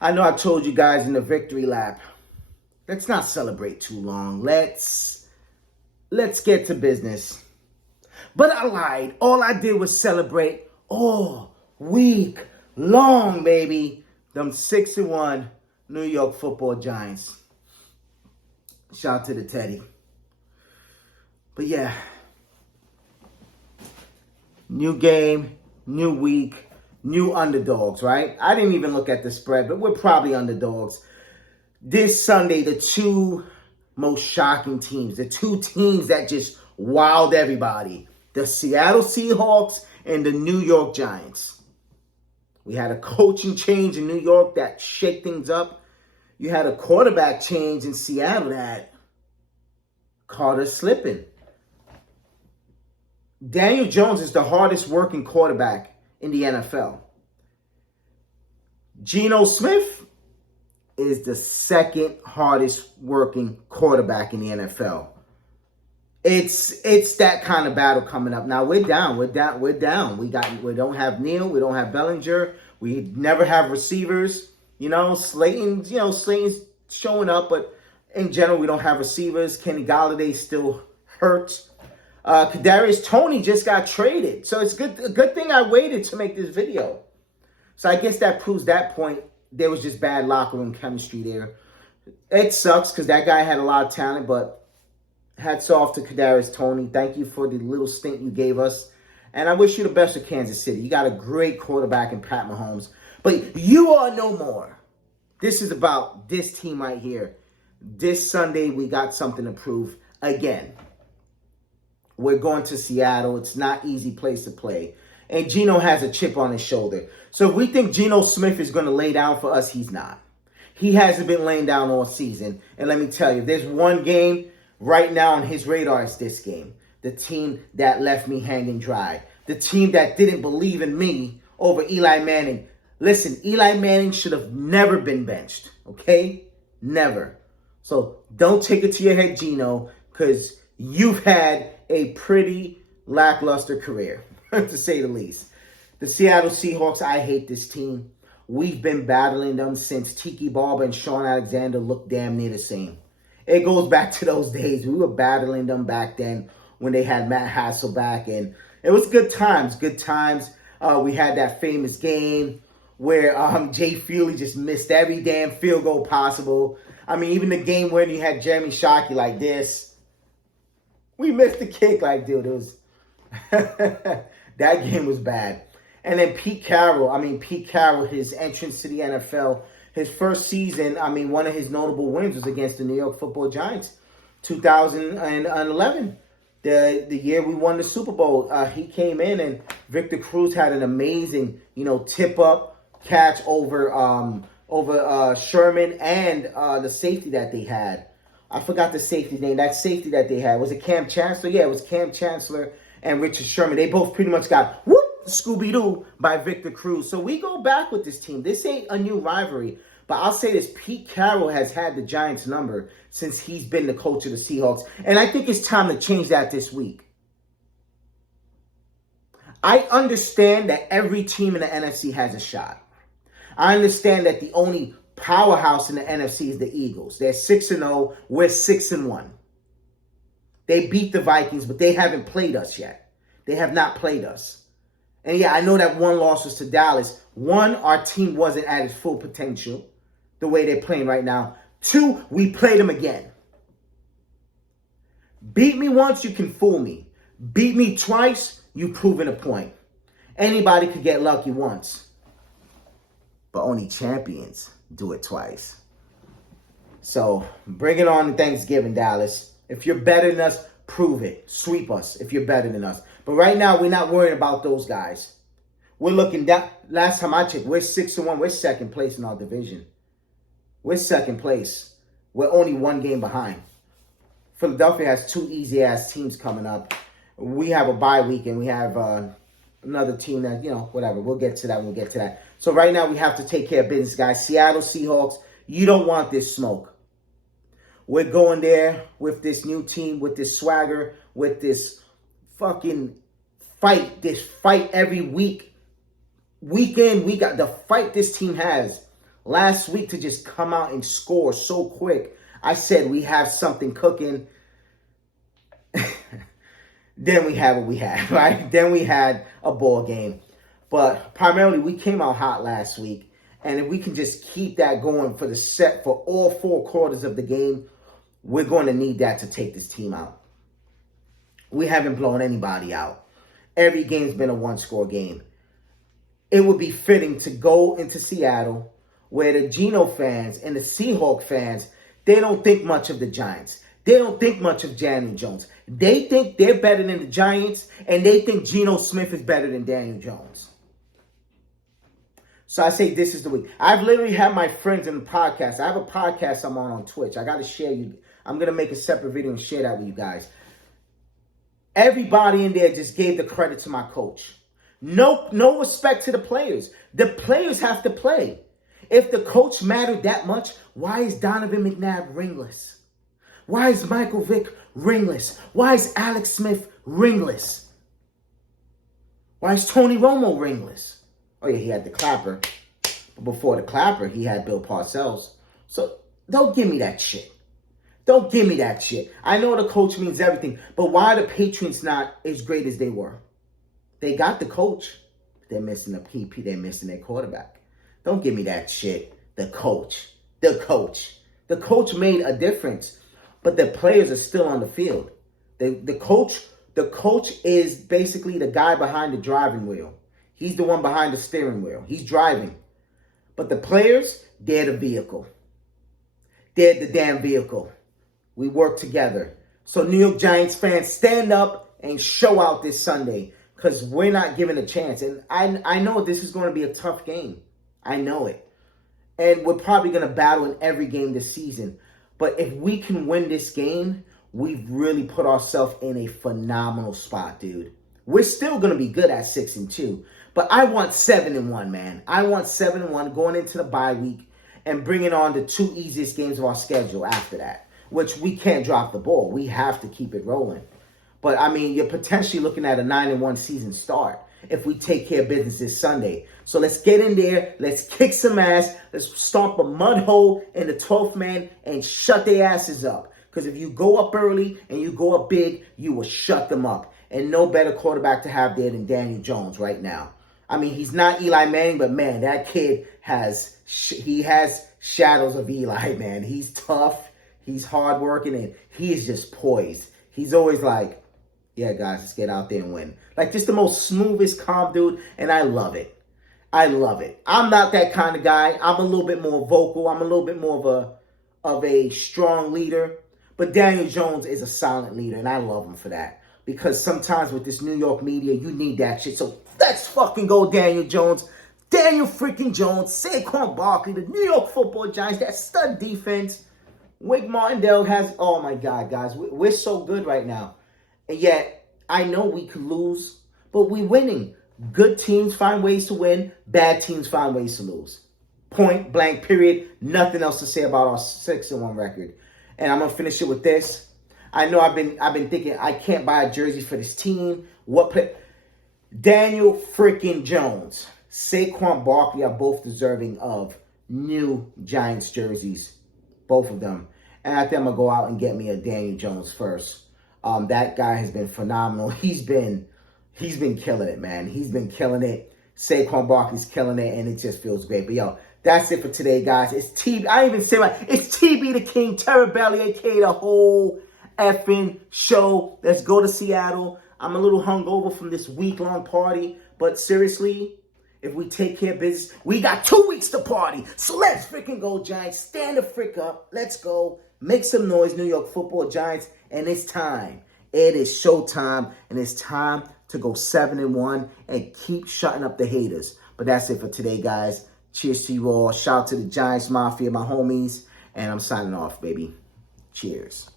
I know I told you guys in the victory lap, let's not celebrate too long. Let's get to business. But I lied. All I did was celebrate all week long, baby. Them 6-1 New York Football Giants. Shout out to the Teddy. But yeah, new game, new week, new underdogs, right? I didn't even look at the spread, but we're probably underdogs. This Sunday, the two most shocking teams, the two teams that just wowed everybody, the Seattle Seahawks and the New York Giants. We had a coaching change in New York that shook things up. You had a quarterback change in Seattle that caught us slipping. Daniel Jones is the hardest working quarterback in the NFL. Geno Smith is the second hardest working quarterback in the NFL. It's that kind of battle coming up. Now we're down. We don't have Neal, we don't have Bellinger, we never have receivers. Slayton's showing up, but in general we don't have receivers. Kenny Galladay still hurts. Kadarius Toney just got traded. So it's a good thing I waited to make this video. So I guess that proves that point. There was just bad locker room chemistry there. It sucks because that guy had a lot of talent, but hats off to Kadarius Toney. Thank you for the little stint you gave us. And I wish you the best with Kansas City. You got a great quarterback in Pat Mahomes. But you are no more. This is about this team right here. This Sunday, we got something to prove again. We're going to Seattle. It's not an easy place to play. And Geno has a chip on his shoulder. So if we think Geno Smith is going to lay down for us, he's not. He hasn't been laying down all season. And let me tell you, if there's one game right now on his radar, it's this game. The team that left me hanging dry. The team that didn't believe in me over Eli Manning. Listen, Eli Manning should have never been benched. Okay? Never. So don't take it to your head, Geno, because you've had a pretty lackluster career, to say the least. The Seattle Seahawks, I hate this team. We've been battling them since Tiki Barber and Sean Alexander looked damn near the same. It goes back to those days. We were battling them back then when they had Matt Hasselbeck, and it was good times, we had that famous game where Jay Feely just missed every damn field goal possible. I mean, even the game where you had Jeremy Shockey like this. We missed the kick, dude, it was... that game was bad. And then Pete Carroll, his entrance to the NFL, his first season, one of his notable wins was against the New York Football Giants, 2011. The year we won the Super Bowl. He came in and Victor Cruz had an amazing, tip-up catch over Sherman and the safety that they had. I forgot the safety's name. That safety that they had. Was it Cam Chancellor? Yeah, it was Cam Chancellor and Richard Sherman. They both pretty much got Scooby-Doo by Victor Cruz. So we go back with this team. This ain't a new rivalry. But I'll say this. Pete Carroll has had the Giants' number since he's been the coach of the Seahawks. And I think it's time to change that this week. I understand that every team in the NFC has a shot. I understand that the only powerhouse in the NFC is the Eagles. They're 6-0. We're 6-1. They beat the Vikings, but they haven't played us yet. They have not played us. And yeah, I know that one loss was to Dallas. One, our team wasn't at its full potential the way they're playing right now. Two, we played them again. Beat me once, you can fool me. Beat me twice, you've proven a point. Anybody could get lucky once. But only champions do it twice. So bring it on to Thanksgiving, Dallas. If you're better than us, prove it. Sweep us if you're better than us. But right now, we're not worried about those guys. We're looking down. Last time I checked, we're 6-1. We're second place in our division. We're second place. We're only one game behind. Philadelphia has two easy-ass teams coming up. We have a bye week, and we have another team that, whatever. We'll get to that when we get to that. So right now, we have to take care of business, guys. Seattle Seahawks, you don't want this smoke. We're going there with this new team, with this swagger, with this fucking fight. This fight every week. Week in, week out. The fight this team has. last week to just come out and score so quick. I said we have something cooking. Then we had what we had, right? Then we had a ball game. But primarily, we came out hot last week. And if we can just keep that going for all 4 quarters of the game, we're going to need that to take this team out. We haven't blown anybody out. Every game's been a 1-score game. It would be fitting to go into Seattle where the Geno fans and the Seahawks fans, they don't think much of the Giants. They don't think much of Daniel Jones. They think they're better than the Giants, and they think Geno Smith is better than Daniel Jones. So I say this is the week. I've literally had my friends in the podcast. I have a podcast I'm on Twitch. I got to share you. I'm going to make a separate video and share that with you guys. Everybody in there just gave the credit to my coach. No respect to the players. The players have to play. If the coach mattered that much, why is Donovan McNabb ringless? Why is Michael Vick ringless? Why is Alex Smith ringless? Why is Tony Romo ringless? Oh, yeah, he had the clapper. But before the clapper, he had Bill Parcells. So don't give me that shit. Don't give me that shit. I know the coach means everything, but why are the Patriots not as great as they were? They got the coach. They're missing the PP. They're missing their quarterback. Don't give me that shit. The coach. The coach made a difference, but the players are still on the field. The coach is basically the guy behind the driving wheel. He's the one behind the steering wheel. He's driving. But the players, they're the vehicle. They're the damn vehicle. We work together. So New York Giants fans, stand up and show out this Sunday because we're not given a chance. And I know this is going to be a tough game. I know it. And we're probably going to battle in every game this season. But if we can win this game, we've really put ourselves in a phenomenal spot, dude. We're still going to be good at 6-2. But I want 7-1, man. I want 7-1 going into the bye week and bringing on the 2 easiest games of our schedule after that, which we can't drop the ball. We have to keep it rolling. But, I mean, you're potentially looking at a 9-1 season start if we take care of business this Sunday. So let's get in there. Let's kick some ass. Let's stomp a mud hole in the 12th man and shut their asses up. Because if you go up early and you go up big, you will shut them up. And no better quarterback to have there than Daniel Jones right now. I mean, he's not Eli Manning, but, man, that kid has shadows of Eli, man. He's tough. He's hardworking, and he is just poised. He's always like, yeah, guys, let's get out there and win. Like, just the most smoothest, calm dude, and I love it. I love it. I'm not that kind of guy. I'm a little bit more vocal. I'm a little bit more of a strong leader. But Daniel Jones is a silent leader, and I love him for that. Because sometimes with this New York media, you need that shit. So let's fucking go, Daniel Jones. Daniel freaking Jones, Saquon Barkley, the New York Football Giants, that stud defense. Wink Martindale has, oh my God, guys, we're so good right now. And yet, I know we could lose, but we're winning. Good teams find ways to win. Bad teams find ways to lose. Point blank, period. Nothing else to say about our 6-1 record. And I'm going to finish it with this. I know I've been thinking I can't buy a jersey for this team. Daniel freaking Jones, Saquon Barkley are both deserving of new Giants jerseys. Both of them. And I think I'm going to go out and get me a Daniel Jones first. That guy has been phenomenal. He's been killing it, man. He's been killing it. Saquon Barkley's killing it, and it just feels great. But, yo, that's it for today, guys. It's TB. I didn't even say it's TB the King, Terrabelli, a.k.a. the whole effing show. Let's go to Seattle. I'm a little hungover from this week-long party. But, seriously, if we take care of business, we got 2 weeks to party. So let's freaking go, Giants. Stand the frick up. Let's go. Make some noise, New York Football Giants. And it's time. It is showtime. And it's time to go 7-1 and keep shutting up the haters. But that's it for today, guys. Cheers to you all. Shout out to the Giants Mafia, my homies. And I'm signing off, baby. Cheers.